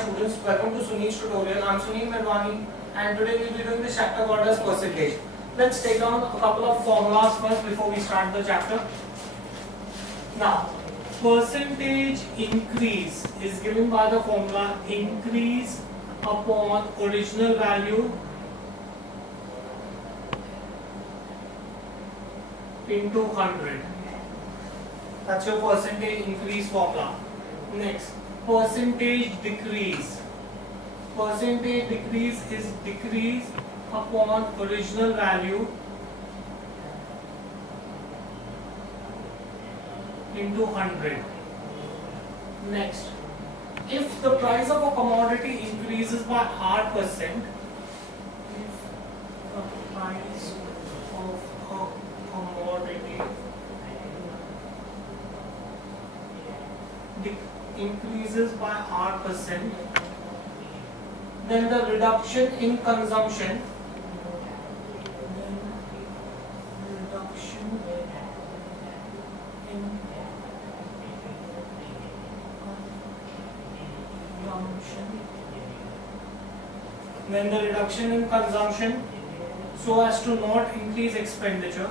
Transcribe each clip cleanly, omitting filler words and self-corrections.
Students, welcome to Sunil's tutorial. I'm Sunil Medwani and today we'll be doing the chapter called as percentage. Let's take down a couple of formulas first before we start the chapter. Now, percentage increase is given by the formula increase upon original value into 100. That's your percentage increase formula. Next, percentage decrease. Percentage decrease is decrease upon original value into 100. Next, if the price of a commodity increases by R%, if the price of a commodity increases by R%, then the reduction in consumption so as to not increase expenditure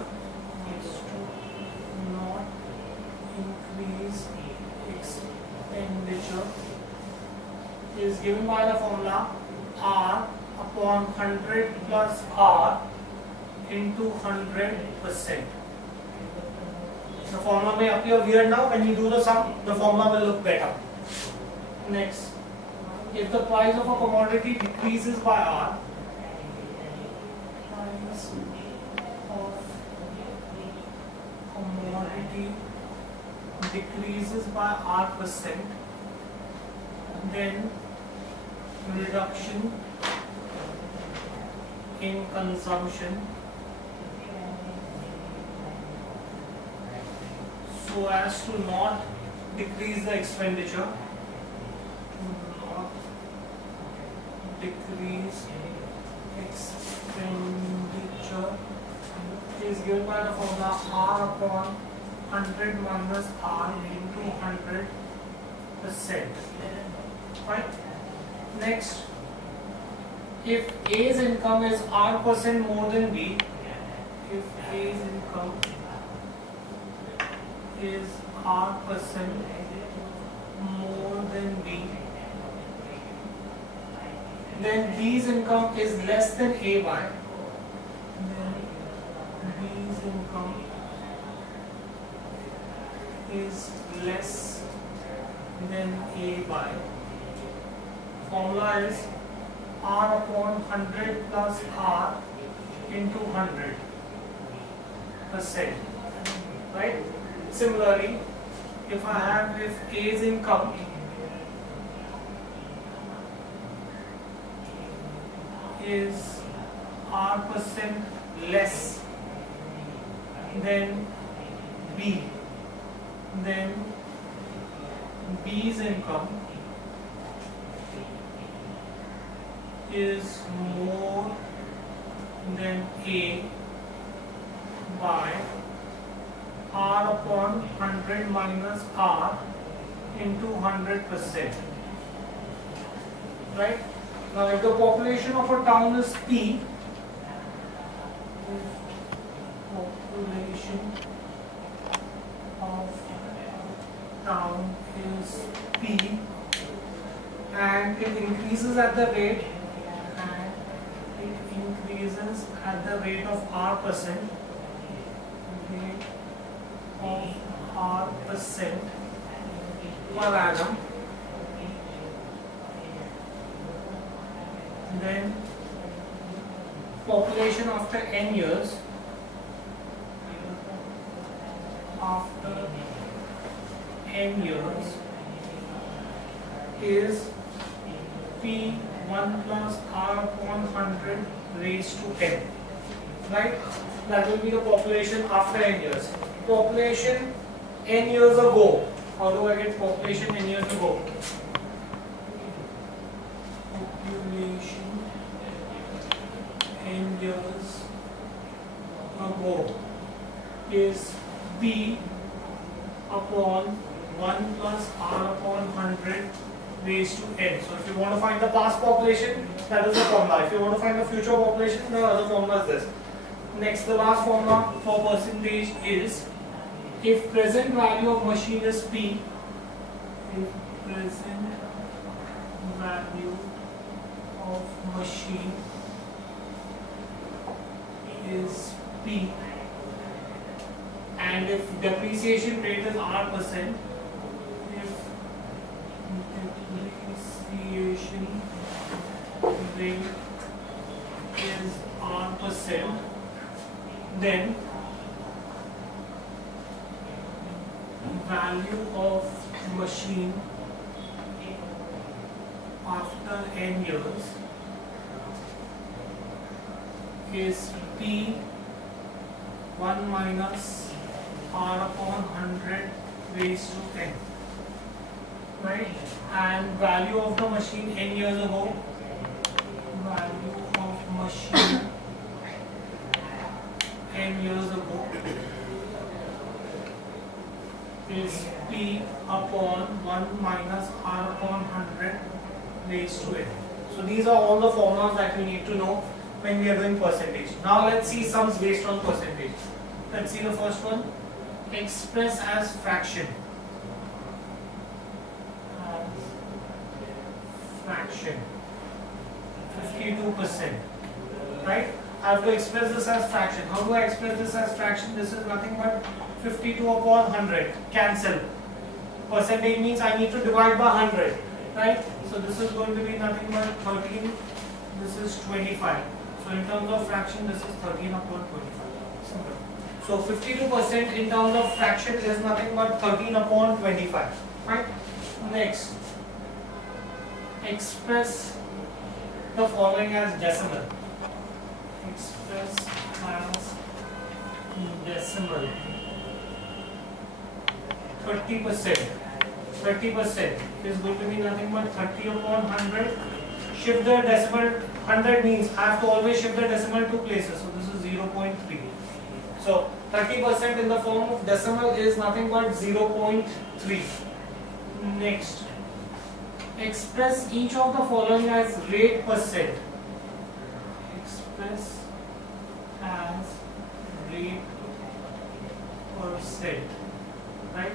is given by the formula R upon 100 plus R into 100%. The formula may appear weird now. When you do the sum, the formula will look better. Next, if the price of a commodity decreases by R, price of commodity decreases by R%, then reduction in consumption so as to not decrease the expenditure, is given by the formula R upon 100 minus R into 100%. Right? Next, if A's income is R% more than B, if A's income is R% more than B, then B's income is less than A by, then B's income is less than A by, formula is R upon 100 plus R into 100%. Right? Similarly, if I have if A's income is R% less than B, then B's income is more than A by R upon 100 minus R into 100%. Right? Now, if the population of a town is P, population of town is P, and it increases at the rate of R%, per annum, then population after n years is P1 plus R upon 100 raised to 10. Right? That will be the population after n years. Population n years ago. How do I get population n years ago? Population n years ago is P upon 1 plus R upon 100 raised to n. So if you want to find the past population, that is the formula. If you want to find the future population, the other formula is this. Next, the last formula for percentage is, if present value of machine is P, if present value of machine is P, and if depreciation rate is R%, if depreciation rate is R%, then value of machine after n years is P 1 minus R upon 100 raised to n, right? And value of the machine n years ago, value of machine n years ago is P upon 1 minus R upon 100 raised to n. So these are all the formulas that we need to know when we are doing percentage. Now let's see sums based on percentage. Let's see the first one. Express as fraction. Fraction. 52%. Right? I have to express this as fraction. How do I express this as fraction? This is nothing but 52 upon 100. Cancel. Percentage means I need to divide by 100. Right? So this is going to be nothing but 13. This is 25. So in terms of fraction, this is 13 upon 25. Simple. So 52% in terms of fraction is nothing but 13 upon 25. Right? Next, express the following as decimal. Express as decimal. 30%. 30% is going to be nothing but 30 upon 100. Shift the decimal. 100 means I have to always shift the decimal two places. So this is 0.3. So 30% in the form of decimal is nothing but 0.3. Next, express each of the following as rate percent. Express as rate percent. Right?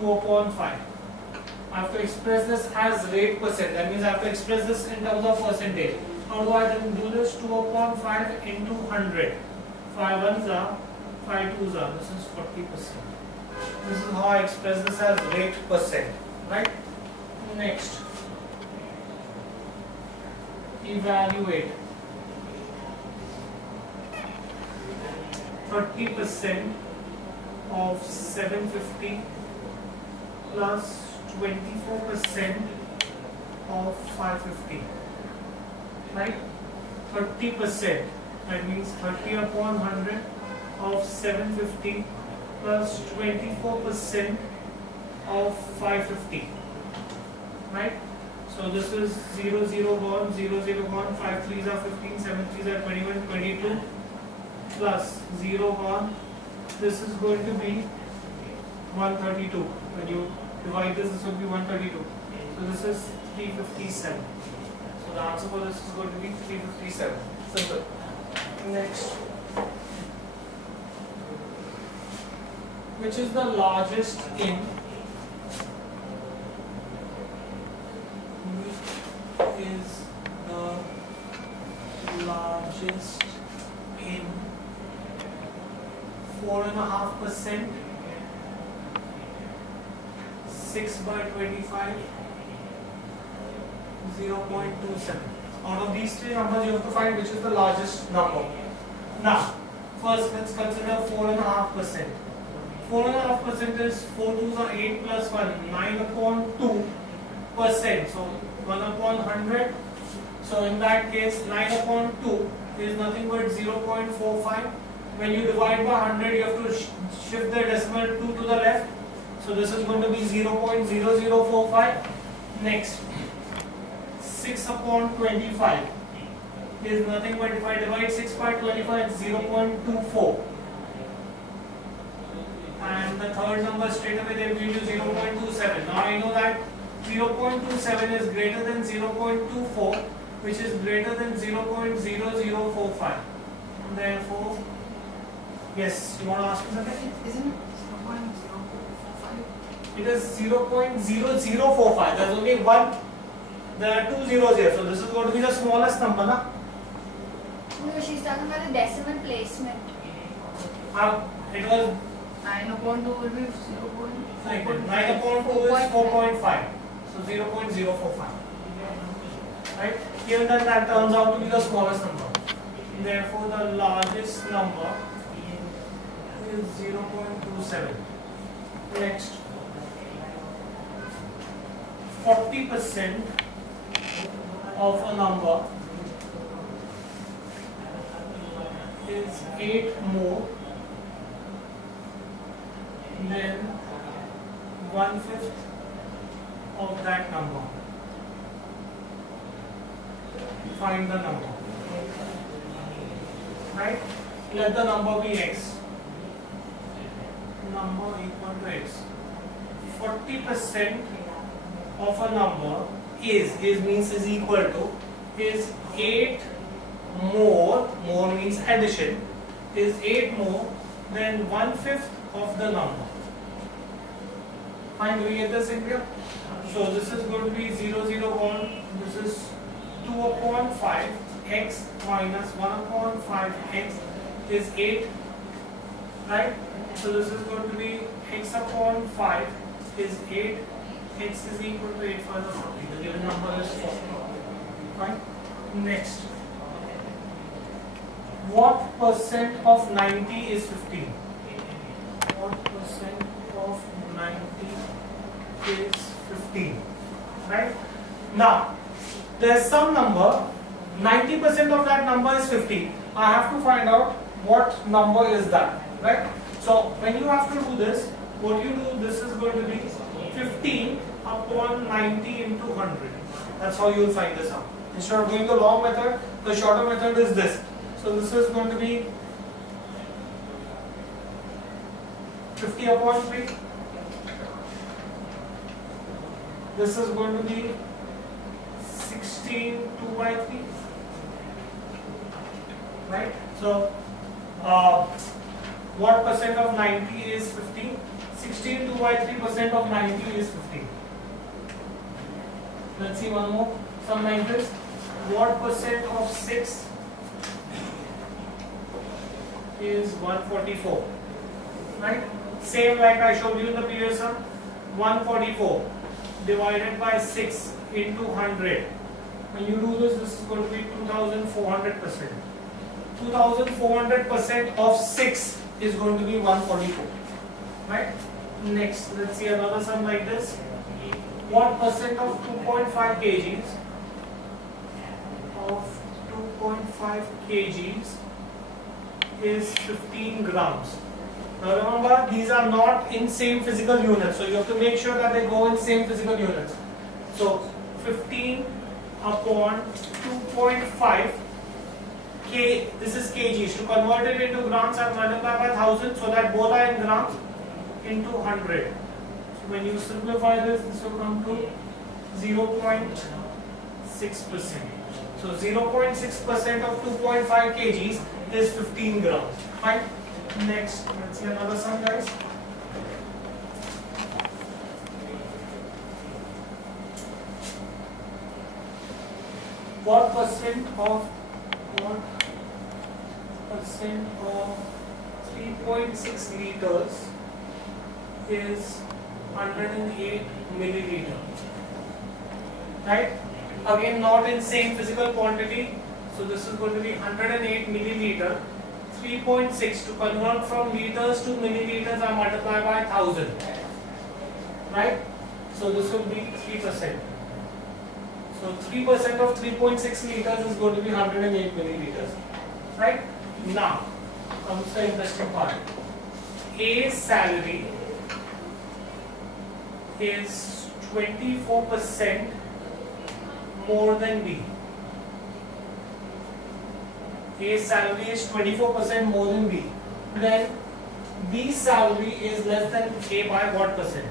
2 upon 5. I have to express this as rate percent. That means I have to express this in terms of percentage. How do I then do this? 2 upon 5 into 100. 5 ones are, 5 twos are. This is 40%. This is how I express this as rate percent. Right? Next, evaluate. 30% of 750 plus 24% of 550. Right? 30%. That means 30 upon 100 of 750 plus 24% of 550. Right? So this is 0, 0, 1, 0, 0, 1, 5 3s are 15, 7 3s are 21, 22 plus 0, 1. This is going to be 132. When you divide this will be 132. So this is 357. So the answer for this is going to be 357. Simple. Next, which is the largest in? Which is the largest in 4.5%, 6 by 25, 0.27. Out of these three numbers, you have to find which is the largest number. Now, first let's consider 4.5%. 4.5% is 4 twos are 8 plus 1, 9 upon 2%. So 1 upon 100. So in that case, 9 upon 2 is nothing but 0.45. When you divide by 100, you have to shift the decimal 2 to the left. So this is going to be 0.0045. Next, 6 upon 25 is nothing but, if I divide 6 by 25, it's 0.24. And the third number straight away they will give you 0.27. Now I know that 0.27 is greater than 0.24, which is greater than 0.0045. Therefore, yes, you want to ask me something? Isn't it 0.045? It is 0.0045. There's only one. There are two zeros here, so this is going to be the smallest number, na? No, she's talking about the decimal placement. It was 9/2 will be 0.4. 9/2 is 4.5, so 0.045. Right? Here then that turns out to be the smallest number. Therefore, the largest number is 0.27. Next, 40% of a number is 8 more than 1/5 of that number. Find the number. Right? Let the number be x. Number equal to x. 40% of a number is means is equal to is 8 more means addition, is 8 more than 1/5 of the number. Fine, do we get this in here? So this is going to be 0, 0, 1. This is 2/5 x minus 1/5 x is 8, right? So this is going to be x upon 5 is 8. X is equal to 8 5 is 40. The given number is 40. Fine. Next, what percent of 90 is 15? What percent of 90 is 15? Right? Now, there's some number, 90% of that number is 15. I have to find out what number is that, right? So, when you have to do this, what you do, this is going to be 15 upon 90 into 100. That's how you will find this out. Instead of doing the long method, the shorter method is this. So, this is going to be 50 upon 3. This is going to be 16 2 by 3. Right? So, what percent of 90 is 15? 16 2 by 3% of 90 is 15. Let's see one more. Some like this. What percent of 6 is 144? Right? Same like I showed you in the previous one. 144 divided by 6 into 100. When you do this, this is going to be 2400%. 2400% of 6 is going to be 144. Right? Next, let's see another sum like this. What percent of 2.5 kgs is 15 grams? Now remember, these are not in same physical units, so you have to make sure that they go in same physical units. So 15 upon 2.5 K, this is kgs. To convert it into grams, I multiply by 1000 so that both are in grams into 100. So when you simplify this, this will come to 0.6%. So 0.6% of 2.5 kgs is 15 grams. Fine. Next, let's see another sum, guys. What percent of 3.6 liters is 108 milliliter? Right? Again, not in same physical quantity. So this is going to be 108 milliliter. 3.6 to convert from liters to milliliters, I multiply by 1000. Right? So this will be 3%. So 3% of 3.6 liters is going to be 108 milliliters. Right? Now comes the interesting part. A's salary is 24% more than B. A's salary is 24% more than B. Then B's salary is less than A by what percent?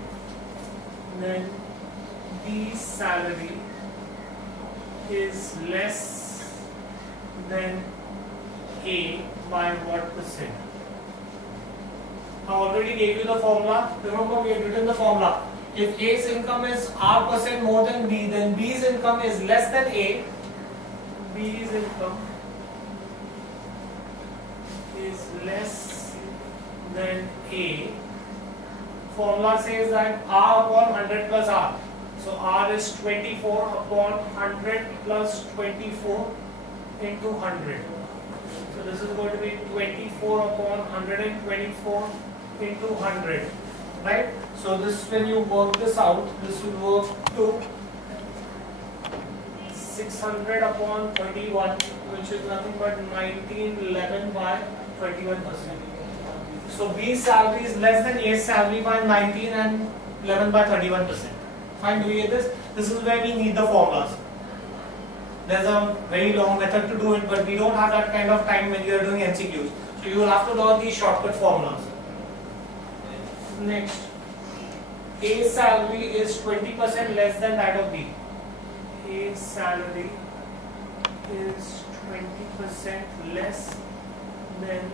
Then B salary is less than A by what percent? I already gave you the formula. Remember, we had written the formula. If A's income is R percent more than B, then B's income is less than A. B's income is less than A. Formula says that R upon 100 plus R. So R is 24 upon 100 plus 24 into 100. So this is going to be 24 upon 124 into 100. Right? So this, when you work this out, this will work to 600 upon 31, which is nothing but 1911 by 21%. So B's salary is less than A's salary by 19 and 11 by 31%. Fine, do we get this? This is where we need the formulas. There's a very long method to do it, but we don't have that kind of time when you are doing MCQs. So you will have to learn these shortcut formulas. Next, A's salary is 20% less than that of B. A's salary is 20% less than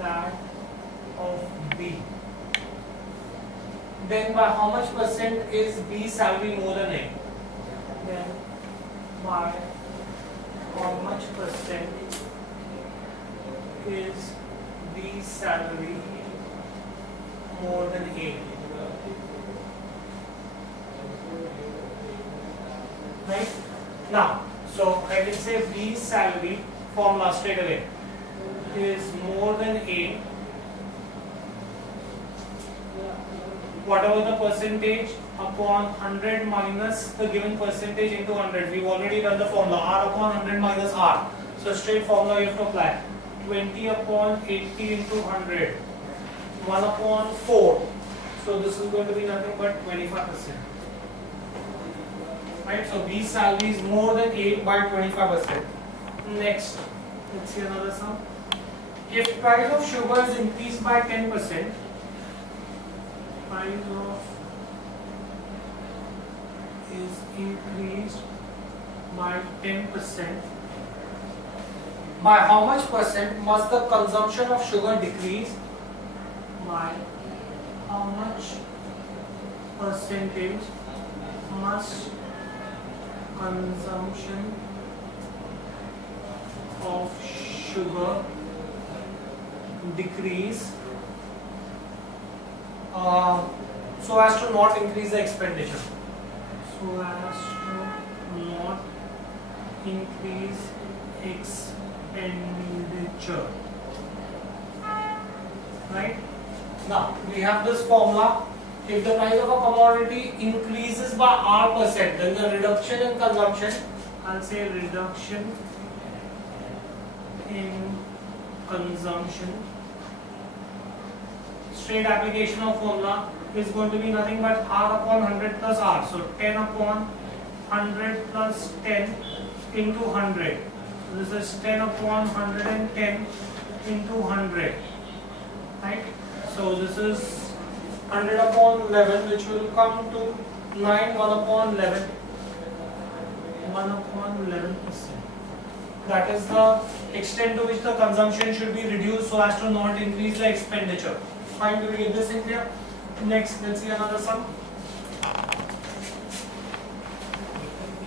that of B. Then by how much percent is B's salary more than A? Then by how much percent is B's salary more than A? Right? Now, so I can say B's salary formula straight away is more than A, whatever the percentage upon 100 minus the given percentage into 100. We've already done the formula, R upon 100 minus R. So straight formula you have to apply. 20 upon 80 into 100. 1 upon 4. So this is going to be nothing but 25%. Right? So B's salary is more than A by 25%. Next, let's see another sum. If price of sugar is increased by 10%, price of is increased by 10%, by how much percent must the consumption of sugar decrease? By how much percentage must consumption of sugar decrease so as to not increase the expenditure? So as to not increase expenditure. Right? Now we have this formula. If the price of a commodity increases by R%, then the reduction in consumption, I'll say reduction in consumption, straight application of formula is going to be nothing but R upon 100 plus R. So 10 upon 100 plus 10 into 100. So this is 10 upon 110 into 100. Right? So this is 100 upon 11, which will come to 9, 1 upon 11. 1 upon 11%. That is the extent to which the consumption should be reduced so as to not increase the expenditure. Fine, do we get this in here? Next, let's see another sum.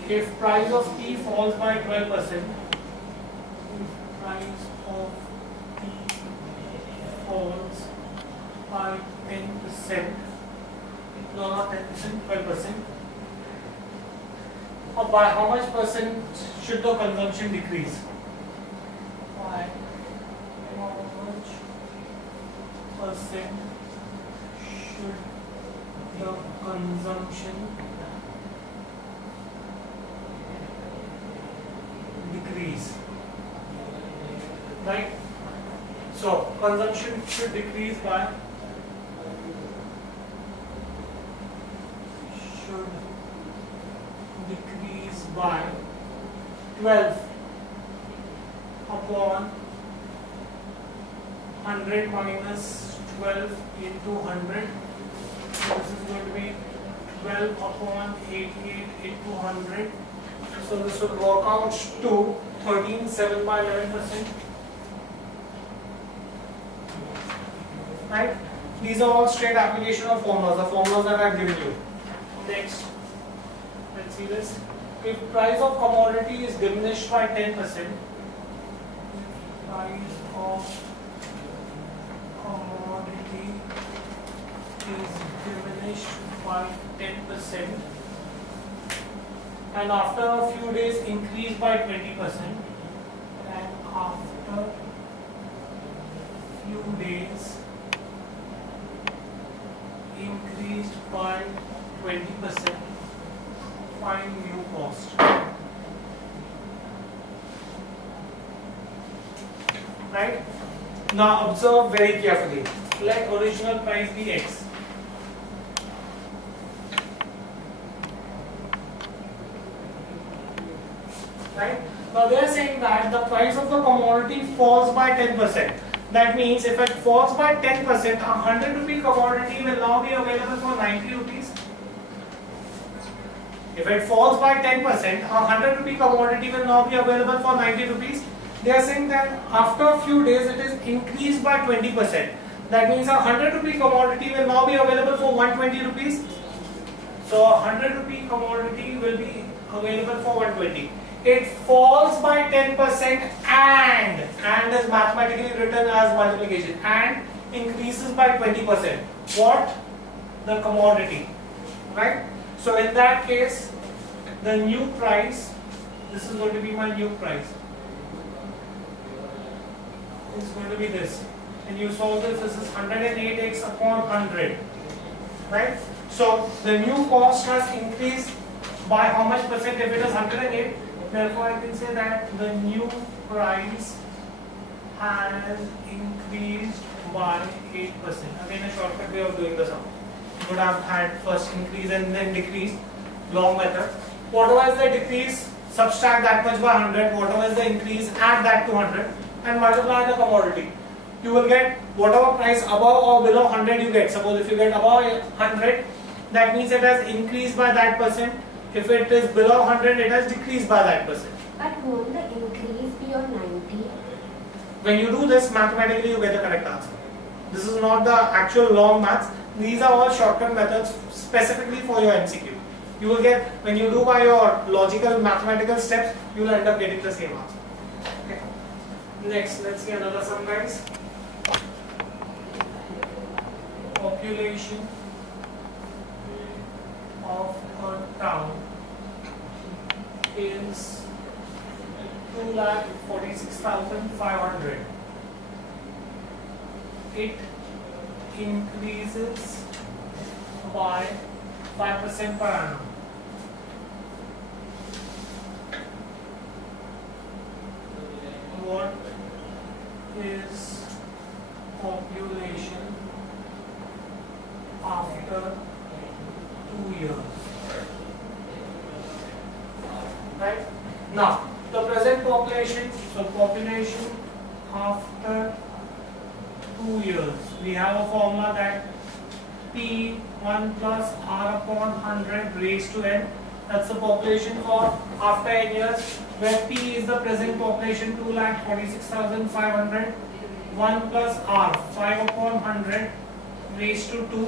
If price of tea falls by 12%, if price of tea falls by 10%, no, not 10%, 12%, or by how much percent should the consumption decrease? By how much percent should the consumption decrease? Right? So consumption should decrease by decrease by 12 upon 100 minus 12 into 100. So this is going to be 12 upon 88 into 100. So this will work out to 13.7 by 11%. Right? These are all straight application of formulas, the formulas that I have given you. Next, let's see this. If price of commodity is diminished by 10%, price of commodity is diminished by 10%, and after a few days increase by 20%, and after few days increased by 20%, find new cost. Right? Now observe very carefully. Let original price be X. Right? Now they are saying that the price of the commodity falls by 10%. That means if it falls by 10%, a 100 rupee commodity will now be available for 90 rupees. If it falls by 10%, a 100 rupee commodity will now be available for 90 rupees. They are saying that after a few days it is increased by 20%. That means a 100 rupee commodity will now be available for 120 rupees. So a 100 rupee commodity will be available for 120. It falls by 10% and is mathematically written as multiplication, and increases by 20%. What? The commodity. Right? So in that case, the new price, this is going to be my new price, is going to be this. And you solve this is 108x upon 100. Right? So the new cost has increased by how much percent? If it is 108, therefore I can say that the new price has increased by 8%. Again, a shortcut way of doing the sum. Would have had first increase and then decrease, long method. Whatever is the decrease, subtract that much by 100. Whatever is the increase, add that to 100 and multiply the commodity. You will get whatever price above or below 100 you get. Suppose if you get above 100, that means it has increased by that percent. If it is below 100, it has decreased by that percent. But won't the increase be on 90? When you do this, mathematically you get the correct answer. This is not the actual long maths. These are all shortcut methods specifically for your MCQ. You will get, when you do by your logical mathematical steps, you will end up getting the same answer. Okay. Next, let's see another sum, guys. Population of a town is 2,46,500. It increases by 5% per annum. What is population after 2 years? Right? Now, the present population, so population after 2 years, we have a formula that P1 plus R upon 100 raised to n. That's the population for after n years, where P is the present population 2,46,500. 1 plus R, 5 upon 100 raised to 2.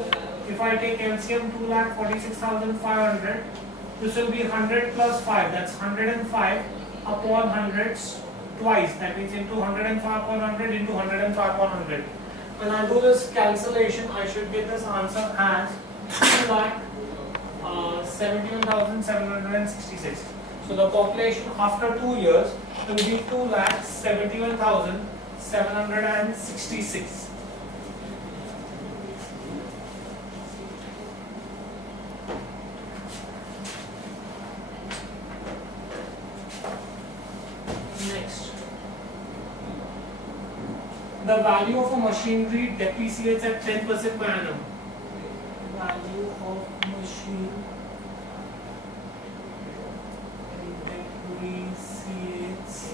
If I take LCM 2,46,500, this will be 100 plus 5, that's 105 upon 100 twice. That means into 105 upon 100 into 105 upon 100. When I do this calculation, I should get this answer as 2,71,766. So the population after 2 years will be 2,71,766. Next, the value of a machinery depreciates at 10% per annum. Value of machine depreciates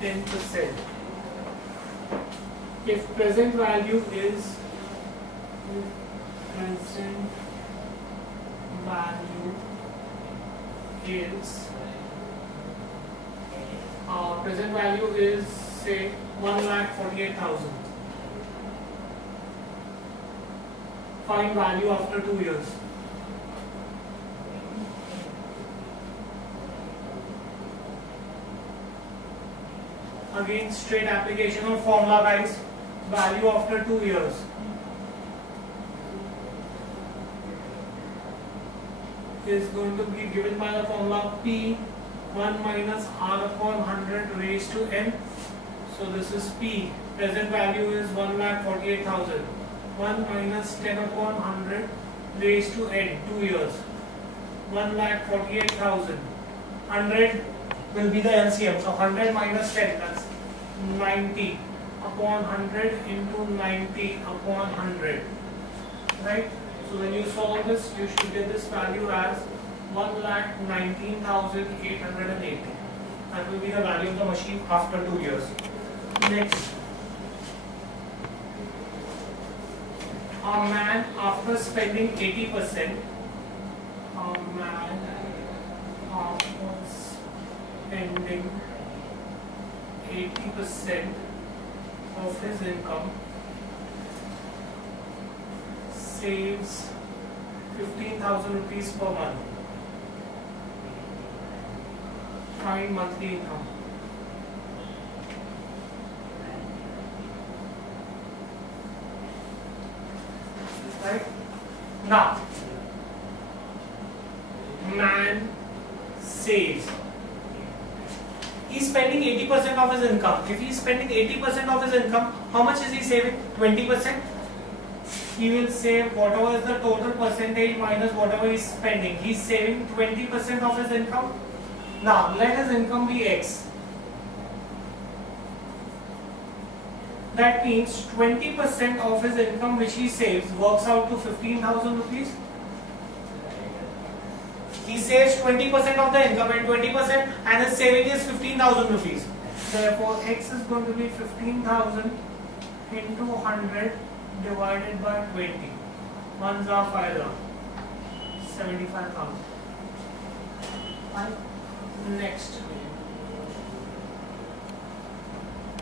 10%. If present value is value is present value is say 1,48,000. Find value after 2 years. Again, straight application of formula, guys. Value after 2 years. Is going to be given by the formula P 1 minus R upon 100 raised to N. So this is P. Present value is 1,48,000. 1 minus 10 upon 100 raised to N. 2 years. 1,48,000. 100 will be the LCM. So 100 minus 10, that's 90 upon 100 into 90 upon 100. Right? So when you solve this, you should get this value as 1,19,880. That will be the value of the machine after 2 years. Next, a man after spending 80%, a man after spending 80% of his income saves 15,000 rupees per month. Find monthly income. Right? Now, man saves. He's spending 80% of his income. If he's spending 80% of his income, how much is he saving? 20%. He will save whatever is the total percentage minus whatever he's spending. He's saving 20% of his income. Now, let his income be X. That means 20% of his income which he saves works out to 15,000 rupees. He saves 20% of the income and 20% and his saving is 15,000 rupees. Therefore, X is going to be 15,000 into 100 divided by 20. 1s are 5 are 75,000. Next,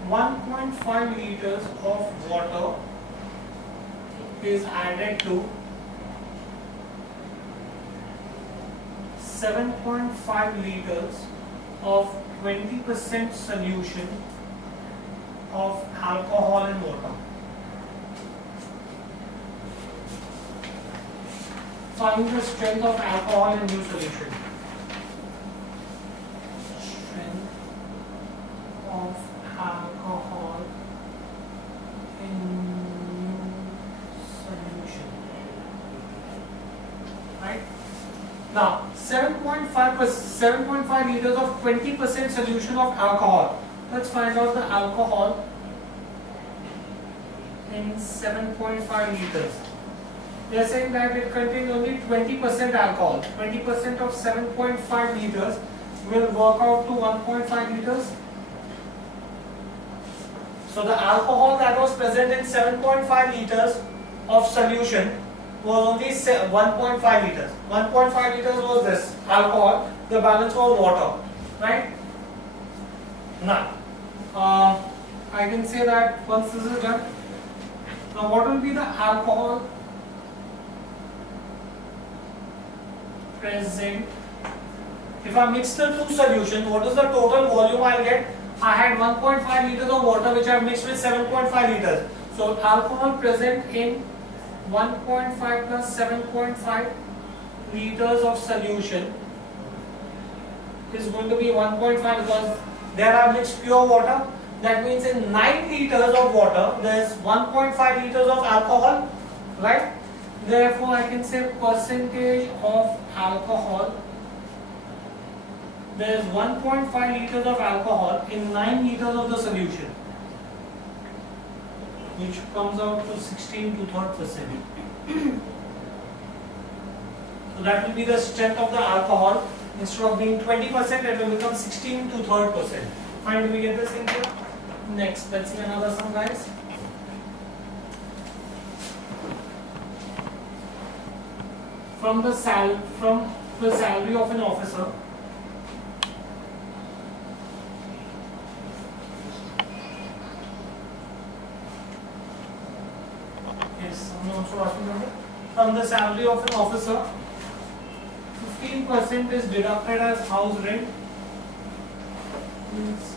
1.5 liters of water is added to 7.5 liters of 20% solution of alcohol in water. Find the strength of alcohol in new solution. Strength of alcohol in new solution. Right? Now, 7.5 liters of 20% solution of alcohol. Let's find out the alcohol in 7.5 liters. They are saying that it contains only 20% alcohol. 20% of 7.5 liters will work out to 1.5 liters. So the alcohol that was present in 7.5 liters of solution was only 1.5 liters. 1.5 liters was this alcohol, the balance was water, right? Now, I can say that once this is done, now what will be the alcohol present? If I mix the two solutions, what is the total volume I'll get? I had 1.5 liters of water which I mixed with 7.5 liters. So alcohol present in 1.5 plus 7.5 liters of solution is going to be 1.5 because there are mixed pure water. That means in 9 liters of water there is 1.5 liters of alcohol, right? Therefore I can say percentage of alcohol. There is 1.5 liters of alcohol in 9 liters of the solution, which comes out to 16 2/3%. So that will be the strength of the alcohol. Instead of being 20%, it will become 16 2/3%. Fine, do we get this in here? Next, let's see another sum, guys. from the salary of an officer. Yes, someone also asked me about it. From the salary of an officer, 15% is deducted as house rent. Is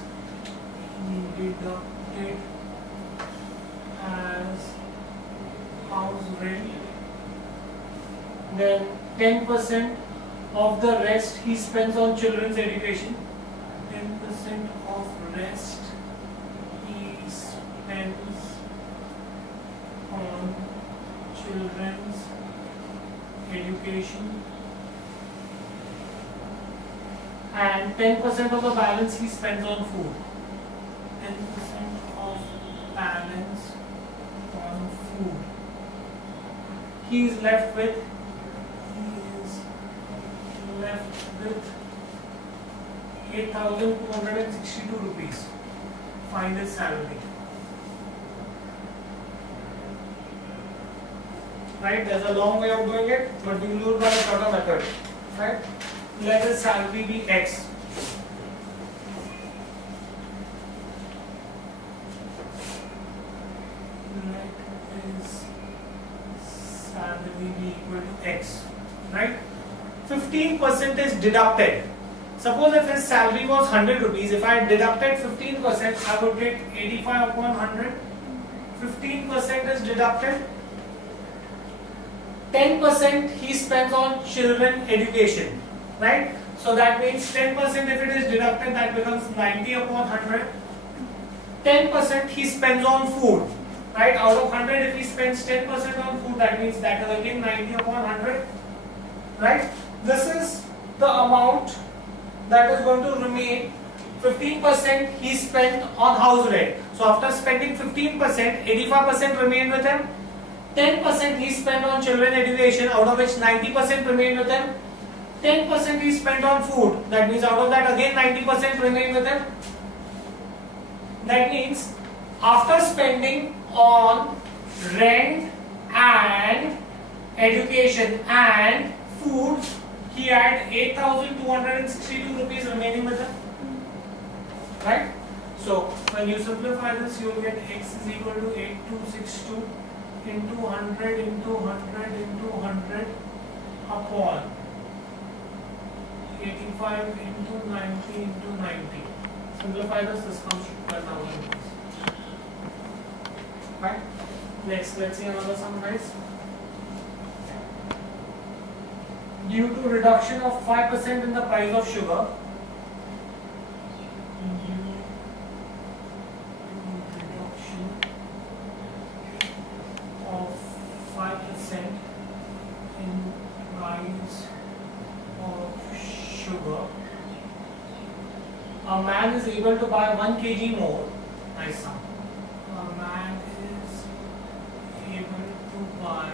deducted as house rent. Then 10% of the rest he spends on children's education. 10% of rest he spends on children's education, and 10% of the balance he spends on food. 10% of balance on food. He is left with 8,262 rupees. Find his salary. Right? There's a long way of doing it, but we will do it by a shorter method. Right? Let his salary be X. Let his salary be equal to X. Right? 15% is deducted. Suppose if his salary was 100 rupees, if I deducted 15%, I would get 85 upon 100. 15% is deducted. 10% he spends on children education, right? So that means 10% if it is deducted, that becomes 90 upon 100. 10% he spends on food, right? Out of 100, if he spends 10% on food, that means that is again 90 upon 100, right? This is the amount that is going to remain. 15% he spent on house rent. So after spending 15%, 85% remained with him. 10% he spent on children education, out of which 90% remained with him. 10% he spent on food. That means out of that again 90% remained with him. That means after spending on rent and education and food, he had 8,262 rupees remaining with him. Right? So when you simplify this, you will get X is equal to 8262 into 100 into 100 into 100 upon 85 into 90 into 90. Simplify this comes to 12,000 rupees. Right? Next, let's see another sum, guys. Due to reduction of 5% in the price of sugar, of 5% in price of sugar, a man is able to buy 1 kg more. Nice sum. A man is able to buy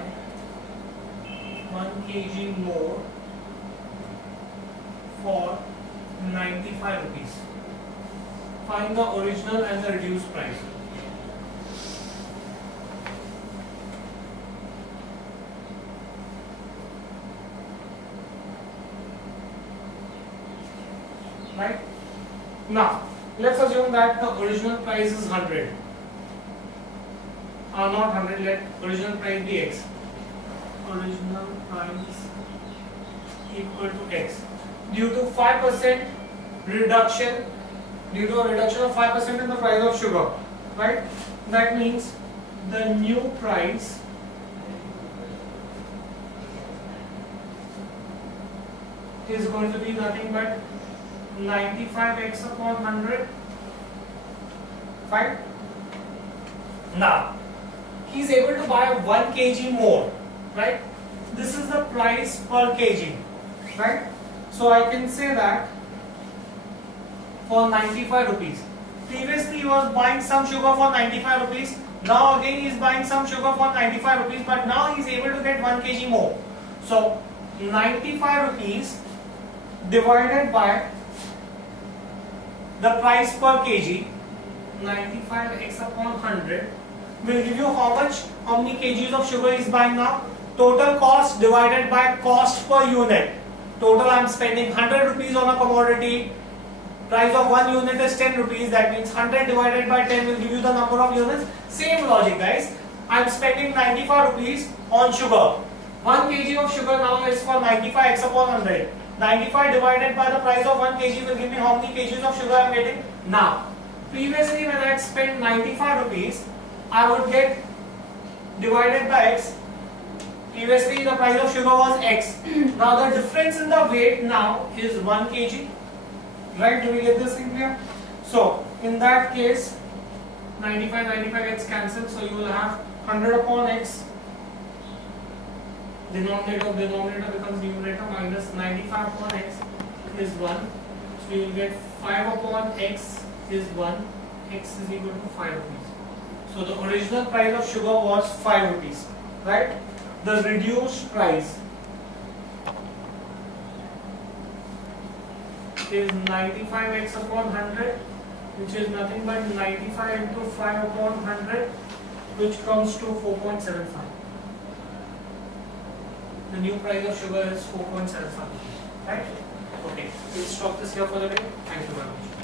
1 kg more for 95 rupees. Find the original and the reduced price. Right? Now, let's assume that the original price is 100. Not 100, let original price be X. Original price equal to X. Due to 5% reduction, due to a reduction of 5% in the price of sugar, right? That means the new price is going to be nothing but 95x upon 100. Fine. Now, he is able to buy 1 kg more, right? This is the price per kg, right? So I can say that for 95 rupees. Previously he was buying some sugar for 95 rupees. Now again he is buying some sugar for 95 rupees, but now he is able to get 1 kg more. So 95 rupees divided by the price per kg, 95x upon 100, will give you how many kgs of sugar he is buying now? total cost divided by cost per unit. Total I'm spending 100 rupees on a commodity. Price of one unit is 10 rupees. That means 100 divided by 10 will give you the number of units. Same logic, guys. I'm spending 95 rupees on sugar. 1 kg of sugar now is for 95 x upon 100. 95 divided by the price of 1 kg will give me how many kgs of sugar I'm getting now. Previously when I had spent 95 rupees, I would get divided by x. Previously the price of sugar was x. Now the difference in the weight now is 1 kg. Right? Do we get this thing here? So in that case 95 gets cancelled, so you will have 100 upon x. Denominator becomes numerator, minus 95 upon x is 1. So you will get 5 upon x is 1. X is equal to 5 rupees. So the original price of sugar was 5 rupees. Right? The reduced price is 95x upon 100, which is nothing but 95 into 5 upon 100, which comes to 4.75. The new price of sugar is 4.75. Right? Okay. We'll stop this here for the day. Thank you very much.